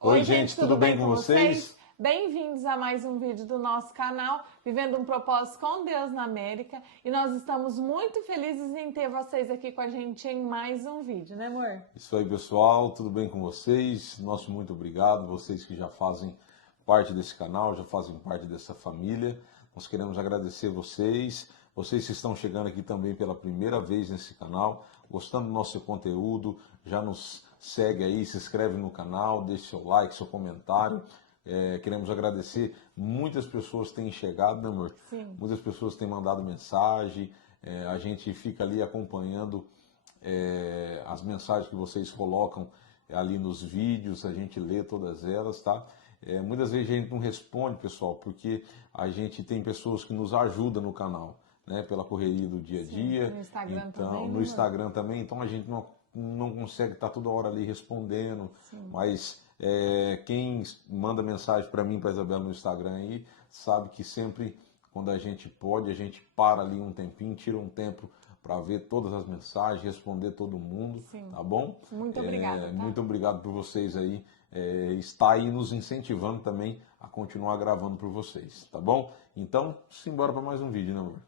Oi, gente, tudo bem com vocês? Bem-vindos a mais um vídeo do nosso canal, Vivendo um Propósito com Deus na América. E nós estamos muito felizes em ter vocês aqui com a gente em mais um vídeo, né, amor? Isso aí, pessoal, tudo bem com vocês? Nosso muito obrigado, vocês que já fazem parte desse canal, já fazem parte dessa família. Nós queremos agradecer vocês que estão chegando aqui também pela primeira vez nesse canal, gostando do nosso conteúdo, já nos segue aí, se inscreve no canal, deixe seu like, seu comentário. Queremos agradecer, muitas pessoas têm chegado, né, amor? Sim. Muitas pessoas têm mandado mensagem, a gente fica ali acompanhando as mensagens que vocês colocam ali nos vídeos, a gente lê todas elas, tá? Muitas vezes a gente não responde, pessoal, porque a gente tem pessoas que nos ajudam no canal, né? Pela correria do dia a dia. No Instagram então, também. no Instagram também, então a gente não consegue estar toda hora ali respondendo, mas quem manda mensagem para mim, para a Isabela no Instagram aí, sabe que sempre quando a gente pode, a gente para ali um tempinho, tira um tempo para ver todas as mensagens, responder todo mundo, Sim. tá bom? Muito obrigada, tá? Muito obrigado por vocês aí, estar aí nos incentivando também a continuar gravando por vocês, tá bom? Então, simbora para mais um vídeo, né, amor?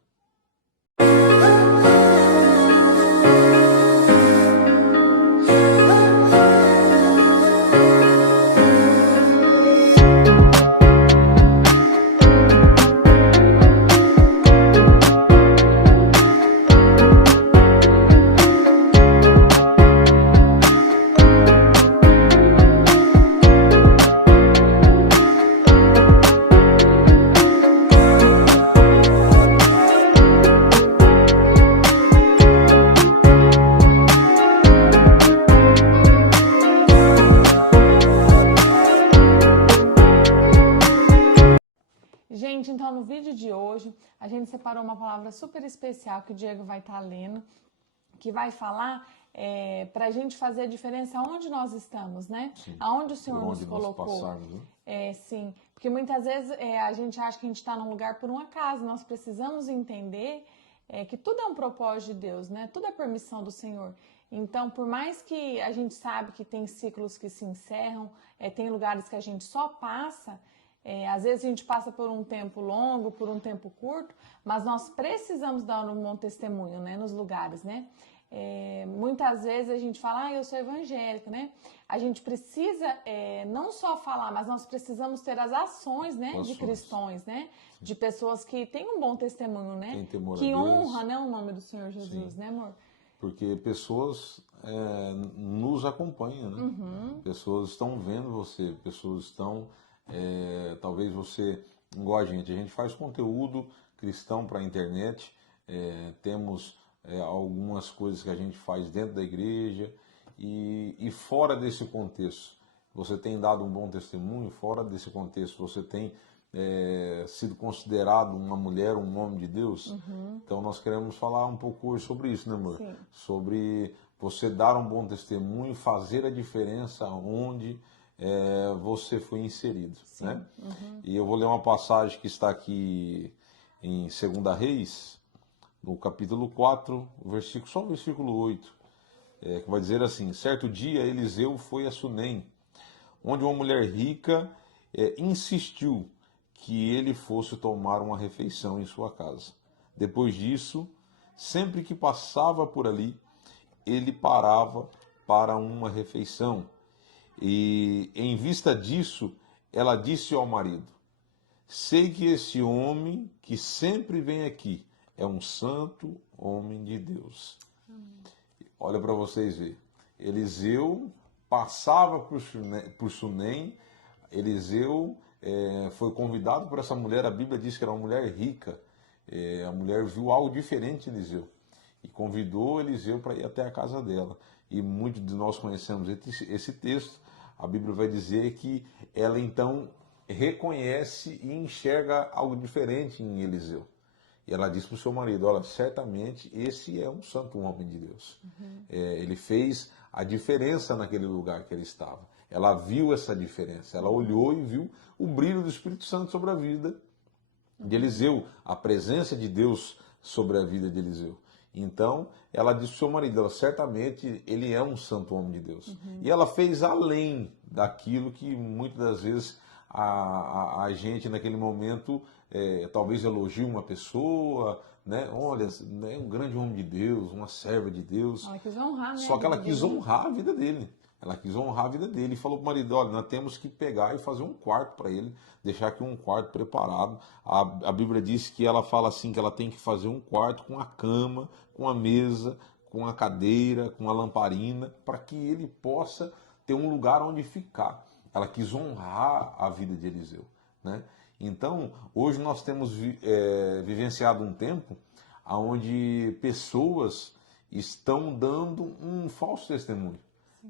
Gente, então no vídeo de hoje a gente separou uma palavra super especial que o Diego vai estar lendo, que vai falar para a gente fazer a diferença onde nós estamos, né? Sim. Aonde o Senhor Por onde nos nós colocou. passarmos, né? Sim, porque muitas vezes a gente acha que a gente está num lugar por um acaso. Nós precisamos entender que tudo é um propósito de Deus, né? Tudo é permissão do Senhor. Então, por mais que a gente sabe que tem ciclos que se encerram, tem lugares que a gente só passa. Às vezes a gente passa por um tempo longo, por um tempo curto, mas nós precisamos dar um bom testemunho, né, nos lugares, né? Muitas vezes a gente fala, eu sou evangélica, né? A gente precisa não só falar, mas nós precisamos ter as ações, né, de cristãos, né? Sim. De pessoas que têm um bom testemunho, né? Que honra, né, o nome do Senhor Jesus, sim, né, amor? Porque pessoas nos acompanham, né? Uhum. Pessoas estão vendo você, pessoas estão... talvez você, igual a gente faz conteúdo cristão para a internet, temos algumas coisas que a gente faz dentro da igreja e fora desse contexto você tem dado um bom testemunho, fora desse contexto você tem sido considerado uma mulher, um homem de Deus. Uhum. Então nós queremos falar um pouco hoje sobre isso, né, amor? Sim. Sobre você dar um bom testemunho, fazer a diferença onde você foi inserido, sim, né? Uhum. E eu vou ler uma passagem que está aqui em 2 Reis, no capítulo 4, só o versículo 8, que vai dizer assim: certo dia Eliseu foi a Sunem, onde uma mulher rica insistiu que ele fosse tomar uma refeição em sua casa. Depois disso, sempre que passava por ali, ele parava para uma refeição. E em vista disso, ela disse ao marido: sei que esse homem que sempre vem aqui é um santo homem de Deus. Olha para vocês verem. Eliseu passava por Sunem. Eliseu foi convidado por essa mulher. A Bíblia diz que era uma mulher rica. A mulher viu algo diferente em Eliseu e convidou Eliseu para ir até a casa dela. E muitos de nós conhecemos esse texto. A Bíblia vai dizer que ela então reconhece e enxerga algo diferente em Eliseu. E ela diz para o seu marido: olha, certamente esse é um santo homem de Deus. Uhum. Ele fez a diferença naquele lugar que ele estava. Ela viu essa diferença, ela olhou e viu o brilho do Espírito Santo sobre a vida de Eliseu, a presença de Deus sobre a vida de Eliseu. Então, ela disse para o seu marido, certamente ele é um santo homem de Deus. E ela fez além daquilo que muitas das vezes a gente naquele momento talvez elogie uma pessoa, né? Olha, né, um grande homem de Deus, uma serva de Deus. Ela quis honrar, né? Só que ela quis honrar a vida dele. Ela quis honrar a vida dele e falou para o marido, olha, nós temos que pegar e fazer um quarto para ele, deixar aqui um quarto preparado. A Bíblia diz que ela fala assim, que ela tem que fazer um quarto com a cama, com a mesa, com a cadeira, com a lamparina, para que ele possa ter um lugar onde ficar. Ela quis honrar a vida de Eliseu, né? Então, hoje nós temos vivenciado um tempo onde pessoas estão dando um falso testemunho.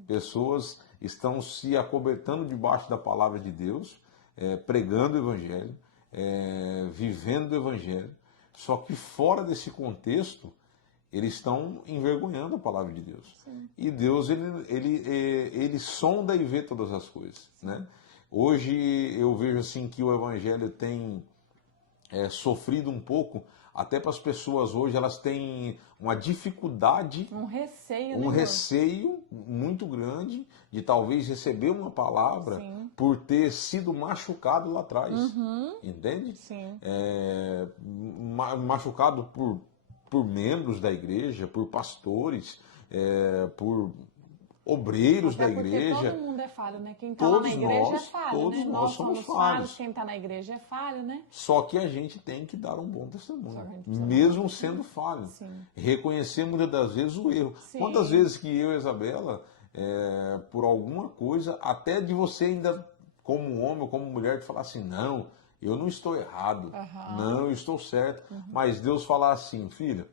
Pessoas estão se acobertando debaixo da palavra de Deus, pregando o Evangelho, vivendo o Evangelho, só que fora desse contexto, eles estão envergonhando a palavra de Deus. Sim. E Deus, ele sonda e vê todas as coisas, né? Hoje eu vejo assim que o Evangelho tem sofrido um pouco, até para as pessoas hoje, elas têm uma dificuldade, um receio muito grande de talvez receber uma palavra Sim. por ter sido machucado lá atrás, entende? Sim. Machucado por membros da igreja, por pastores, por obreiros da igreja. Todo mundo é falho, né? Quem está lá na igreja é falho, todos né? nós somos falhos. Quem está na igreja é falho, né? Só que a gente tem que dar um bom testemunho, mesmo mesmo sendo falho. Sim. Reconhecer muitas das vezes o erro. Sim. Quantas vezes que eu e a Isabela, por alguma coisa, até de você ainda, como homem ou como mulher, de falar assim, não, eu não estou errado, não, eu estou certo. Mas Deus falar assim, filha,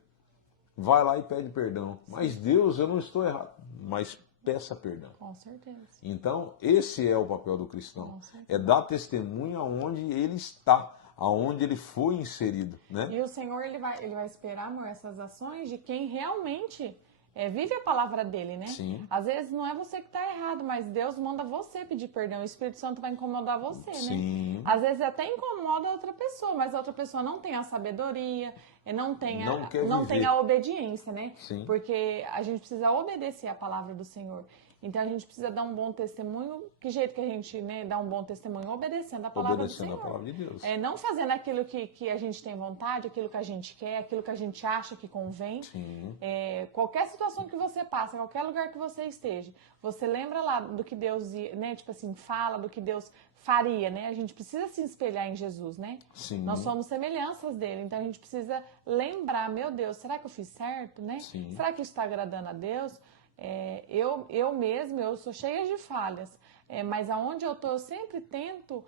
vai lá e pede perdão. Mas Deus, eu não estou errado. Mas peça perdão. Com certeza. Então, esse é o papel do cristão. É dar testemunho aonde ele está, aonde ele foi inserido, né? E o Senhor, ele vai esperar, amor, essas ações de quem realmente vive a palavra dele, né? Sim. Às vezes não é você que está errado, mas Deus manda você pedir perdão. O Espírito Santo vai incomodar você, Sim. né? Às vezes até incomoda a outra pessoa, mas a outra pessoa não tem a sabedoria, não tem a obediência, né? Sim. Porque a gente precisa obedecer a palavra do Senhor. Então a gente precisa dar um bom testemunho. Que jeito que a gente dá um bom testemunho? Obedecendo a palavra do Senhor. Obedecendo a palavra de Deus. Não fazendo aquilo que a gente tem vontade, aquilo que a gente quer, aquilo que a gente acha que convém. Sim. Qualquer situação que você passa, qualquer lugar que você esteja, você lembra lá do que Deus, né, tipo assim, fala, do que Deus faria, né? A gente precisa se espelhar em Jesus, né? Sim. Nós somos semelhanças dele, então a gente precisa lembrar, meu Deus, será que eu fiz certo, né? Sim. Será que isso está agradando a Deus? Eu sou cheia de falhas, mas aonde eu estou, eu sempre tento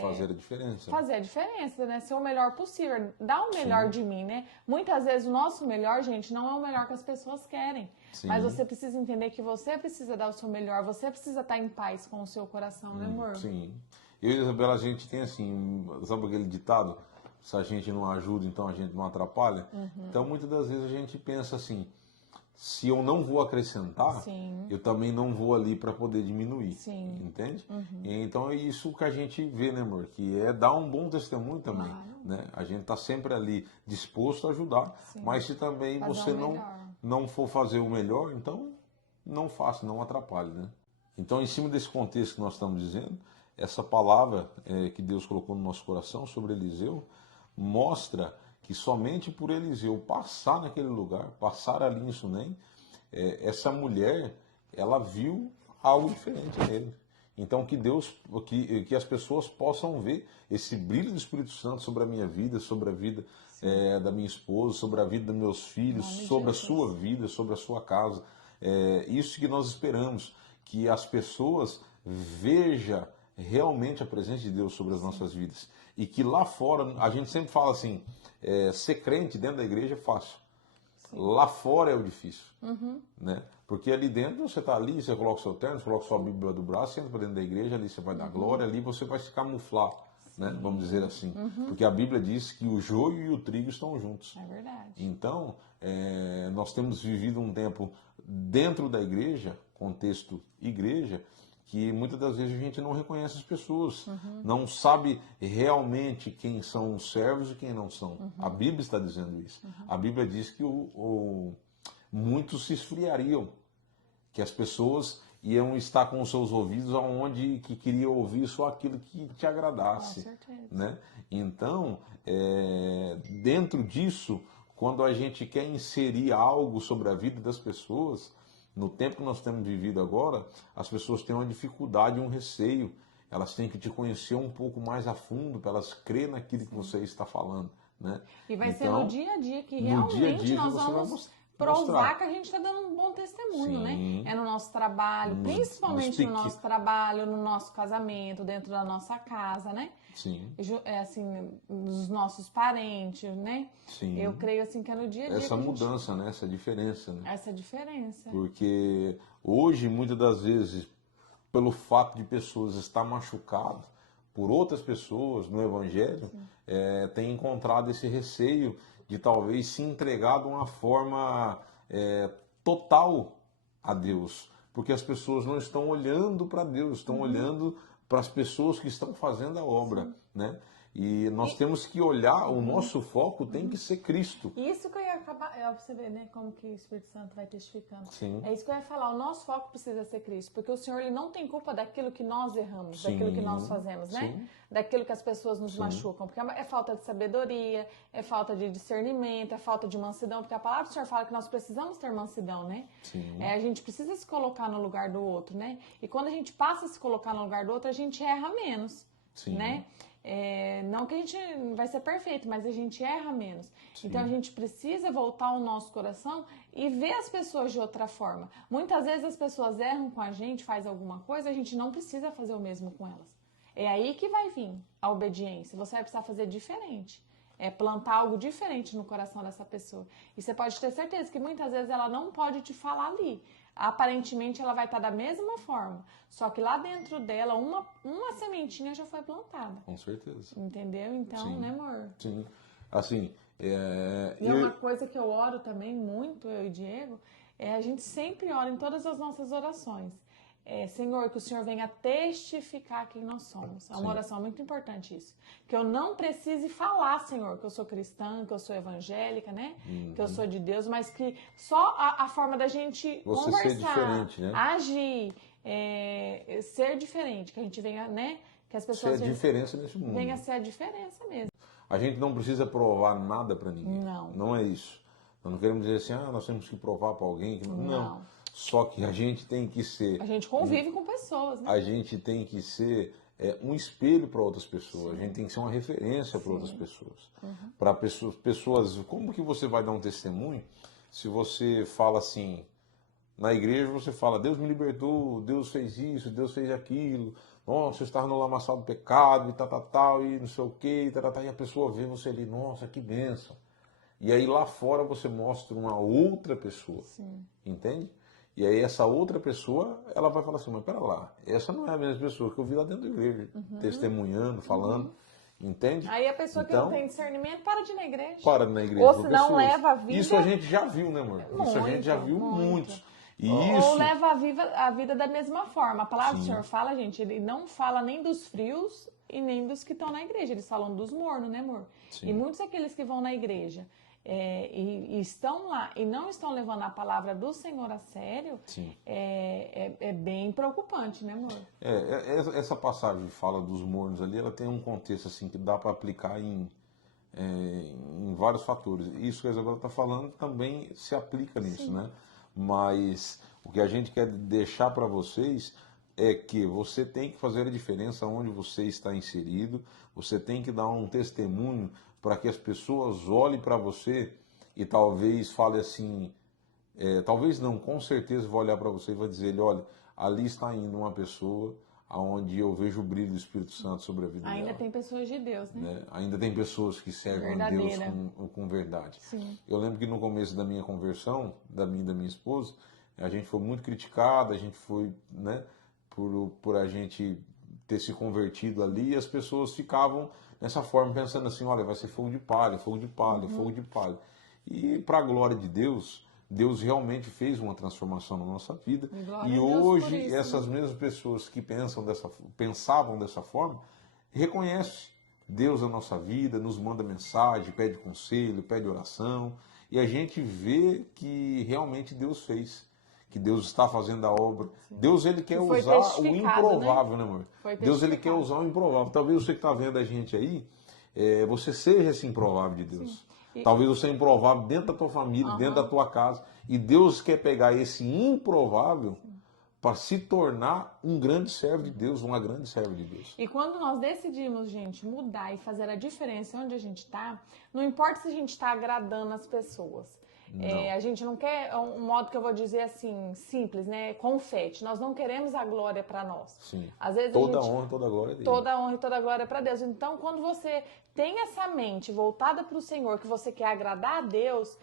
fazer a diferença, né? Ser o melhor possível, dar o melhor de mim, né? Muitas vezes o nosso melhor, gente, não é o melhor que as pessoas querem. Sim. Mas você precisa entender que você precisa dar o seu melhor, você precisa estar em paz com o seu coração, né, amor? Sim. Eu e a Isabela, a gente tem assim, sabe aquele ditado? Se a gente não ajuda, então a gente não atrapalha. Então, muitas das vezes a gente pensa assim, se eu não vou acrescentar, Sim. eu também não vou ali para poder diminuir. Sim. Entende? Então é isso que a gente vê, né, amor? Que é dar um bom testemunho também. Né? A gente está sempre ali disposto a ajudar, Sim. mas se também você não for fazer o melhor, então não faça, não atrapalhe. Né? Então, em cima desse contexto que nós estamos dizendo, essa palavra que Deus colocou no nosso coração sobre Eliseu mostra que somente por Eliseu passar naquele lugar, passar ali em Sunem, essa mulher, ela viu algo diferente nele. Então que as pessoas possam ver esse brilho do Espírito Santo sobre a minha vida, sobre a vida da minha esposa, sobre a vida dos meus filhos, sobre a sua vida, sobre a sua casa. Isso que nós esperamos, que as pessoas vejam realmente a presença de Deus sobre as nossas vidas. E que lá fora, a gente sempre fala assim, ser crente dentro da igreja é fácil. Sim. Lá fora é o difícil. Né? Porque ali dentro, você está ali, você coloca o seu terno, você coloca a sua Bíblia do braço, você entra para dentro da igreja, ali você vai dar glória, ali você vai se camuflar, né? Vamos dizer assim. Porque a Bíblia diz que o joio e o trigo estão juntos. É verdade. Então, nós temos vivido um tempo dentro da igreja, contexto igreja, que muitas das vezes a gente não reconhece as pessoas, não sabe realmente quem são os servos e quem não são. A Bíblia está dizendo isso. A Bíblia diz que muitos se esfriariam, que as pessoas iam estar com os seus ouvidos aonde que queria ouvir só aquilo que te agradasse, Com certeza. né? Então, dentro disso, quando a gente quer inserir algo sobre a vida das pessoas, no tempo que nós temos vivido agora, as pessoas têm uma dificuldade, um receio. Elas têm que te conhecer um pouco mais a fundo para elas crerem naquilo que você está falando, né? E vai ser Então, no dia a dia que no dia a realmente dia que nós você vai vamos mostrar. provar que a gente está dando um bom testemunho, Sim. né? É no nosso trabalho, Nos principalmente no nosso trabalho, no nosso casamento, dentro da nossa casa, né? Sim, Assim, dos nossos parentes, né? sim. Eu creio assim que é no dia a dia Essa que a gente... mudança, né? Essa diferença, né? Essa diferença. Porque hoje, muitas das vezes, pelo fato de pessoas estar machucadas por outras pessoas no Evangelho, tem encontrado esse receio de talvez se entregar de uma forma total a Deus. Porque as pessoas não estão olhando para Deus, estão olhando para as pessoas que estão fazendo a obra, né? E nós temos que olhar, o nosso foco tem que ser Cristo. Isso que eu ia acabar, é você ver, né, como que o Espírito Santo vai testificando. Sim. É isso que eu ia falar, o nosso foco precisa ser Cristo, porque o Senhor ele não tem culpa daquilo que nós erramos, Sim. daquilo que nós fazemos, né? Sim. Daquilo que as pessoas nos machucam, porque é falta de sabedoria, é falta de discernimento, é falta de mansidão, porque a palavra do Senhor fala que nós precisamos ter mansidão, né? Sim. A gente precisa se colocar no lugar do outro, né? E quando a gente passa a se colocar no lugar do outro, a gente erra menos, Sim. né? Não que a gente vai ser perfeito, mas a gente erra menos. Sim. Então a gente precisa voltar o nosso coração e ver as pessoas de outra forma. Muitas vezes as pessoas erram com a gente, faz alguma coisa, a gente não precisa fazer o mesmo com elas. É aí que vai vir a obediência. Você vai precisar fazer diferente. Plantar algo diferente no coração dessa pessoa. E você pode ter certeza que muitas vezes ela não pode te falar ali. Aparentemente ela vai estar da mesma forma, só que lá dentro dela uma sementinha já foi plantada. Com certeza. Entendeu? Então, Sim. né, amor? Sim. Assim, E é uma coisa que eu oro também muito, eu e Diego, a gente sempre ora em todas as nossas orações. Senhor, que o Senhor venha testificar quem nós somos. É uma oração muito importante isso. Que eu não precise falar, Senhor, que eu sou cristã, que eu sou evangélica, né? Que eu sou de Deus, mas que só a forma da gente você conversar, ser diferente, né? agir, ser diferente, que a gente venha, né? Que as pessoas Ser a diferença nesse mundo. venha ser a diferença mesmo. A gente não precisa provar nada para ninguém. Não. Não é isso. Nós não queremos dizer assim, nós temos que provar para alguém. Que... Não. Só que a gente tem que ser... A gente convive com pessoas, né? A gente tem que ser um espelho para outras pessoas. Sim. A gente tem que ser uma referência para outras pessoas. Para pessoas... Como que você vai dar um testemunho se você fala assim... Na igreja você fala, Deus me libertou, Deus fez isso, Deus fez aquilo. Nossa, eu estava no lamaçal do pecado e tal, e não sei o quê, e a pessoa vê você ali, nossa, que bênção. E aí lá fora você mostra uma outra pessoa. Sim. Entende? E aí essa outra pessoa, ela vai falar assim, mas pera lá, essa não é a mesma pessoa que eu vi lá dentro da igreja, testemunhando, falando, entende? Aí a pessoa que não tem discernimento, para de ir na igreja. Para de ir na igreja. Ou se não leva a vida... Isso a gente já viu, né, amor? Isso a gente já viu muitos. Ou leva a vida da mesma forma. A palavra do Senhor fala, gente, ele não fala nem dos frios e nem dos que estão na igreja. Eles falam dos mornos, né, amor? Sim. E muitos daqueles que vão na igreja e estão lá e não estão levando a palavra do Senhor a sério, é bem preocupante, né, amor? Essa passagem de fala dos mornos ali, ela tem um contexto assim que dá para aplicar em vários fatores. Isso que a Isabela está falando também se aplica nisso, né? Mas o que a gente quer deixar para vocês é que você tem que fazer a diferença onde você está inserido, você tem que dar um testemunho para que as pessoas olhem para você e talvez falem assim, talvez não, com certeza vão olhar para você e vai dizer, olha, ali está indo uma pessoa onde eu vejo o brilho do Espírito Santo sobre a vida dela. Ainda tem pessoas de Deus, né? Ainda tem pessoas que servem a Deus com verdade. Sim. Eu lembro que no começo da minha conversão, da minha e da minha esposa, a gente foi muito criticado, a gente foi, né, por a gente ter se convertido ali, e as pessoas ficavam nessa forma, pensando assim, olha, vai ser fogo de palha, fogo de palha, fogo de palha. E para a glória de Deus, Deus realmente fez uma transformação na nossa vida. Glória E a Deus por hoje, isso, essas né? mesmas pessoas que pensavam dessa forma, reconhecem Deus na nossa vida, nos manda mensagem, pede conselho, pede oração, e a gente vê que realmente Deus fez, que Deus está fazendo a obra. Sim. Deus, ele quer Que foi usar o testificado, né? improvável, né, amor? Foi Deus, ele quer testificado. usar o improvável. Talvez você que está vendo a gente aí, você seja esse improvável de Sim. Deus. E, Talvez você é improvável dentro da tua família, dentro da tua casa. E Deus quer pegar esse improvável para se tornar um grande servo de Deus, uma grande serva de Deus. E quando nós decidimos, gente, mudar e fazer a diferença onde a gente está, não importa se a gente está agradando as pessoas. Não. A gente não quer um modo que eu vou dizer assim, simples, né? Confete. Nós não queremos a glória para nós. Sim. Às vezes Toda a gente, honra, toda glória é dele. toda honra e toda glória para Deus. Então, quando você tem essa mente voltada para o Senhor, que você quer agradar a Deus,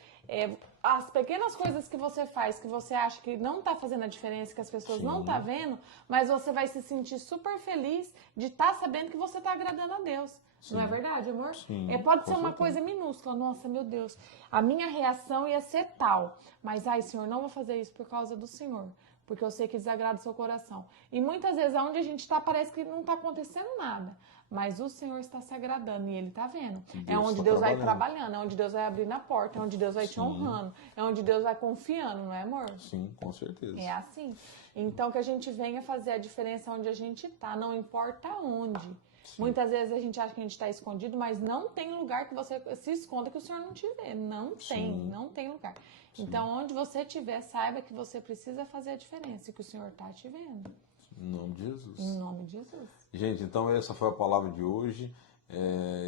as pequenas coisas que você faz, que você acha que não está fazendo a diferença, que as pessoas não estão vendo, mas você vai se sentir super feliz de estar sabendo que você está agradando a Deus. Sim. Não é verdade, amor? Sim, Pode com ser uma certeza. coisa minúscula. Nossa, meu Deus, a minha reação ia ser tal. Mas, ai, Senhor, não vou fazer isso por causa do Senhor. Porque eu sei que desagrada o seu coração. E muitas vezes, onde a gente está, parece que não está acontecendo nada. Mas o Senhor está se agradando e Ele está vendo. É onde está Deus vai trabalhando. trabalhando, é onde Deus vai abrindo a porta, é onde Deus vai te honrando, é onde Deus vai confiando, não é, amor? Sim, com certeza. É assim. Então, que a gente venha fazer a diferença onde a gente está, não importa onde. Muitas vezes a gente acha que a gente está escondido, mas não tem lugar que você se esconda que o Senhor não te vê. Não tem, não tem lugar. Então, onde você estiver, saiba que você precisa fazer a diferença e que o Senhor está te vendo. Em nome de Jesus. Em nome de Jesus. Gente, então essa foi a palavra de hoje.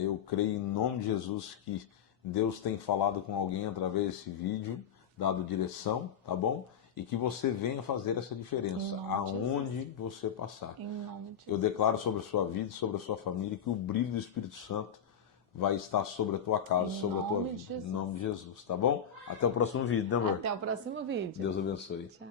Eu creio em nome de Jesus que Deus tem falado com alguém através desse vídeo, dado direção, tá bom? E que você venha fazer essa diferença, aonde você passar. Em nome de Jesus. Eu declaro sobre a sua vida, sobre a sua família, que o brilho do Espírito Santo vai estar sobre a tua casa, sobre a tua vida. Em nome de Jesus, tá bom? Até o próximo vídeo, né, amor? Até o próximo vídeo. Deus abençoe. Tchau.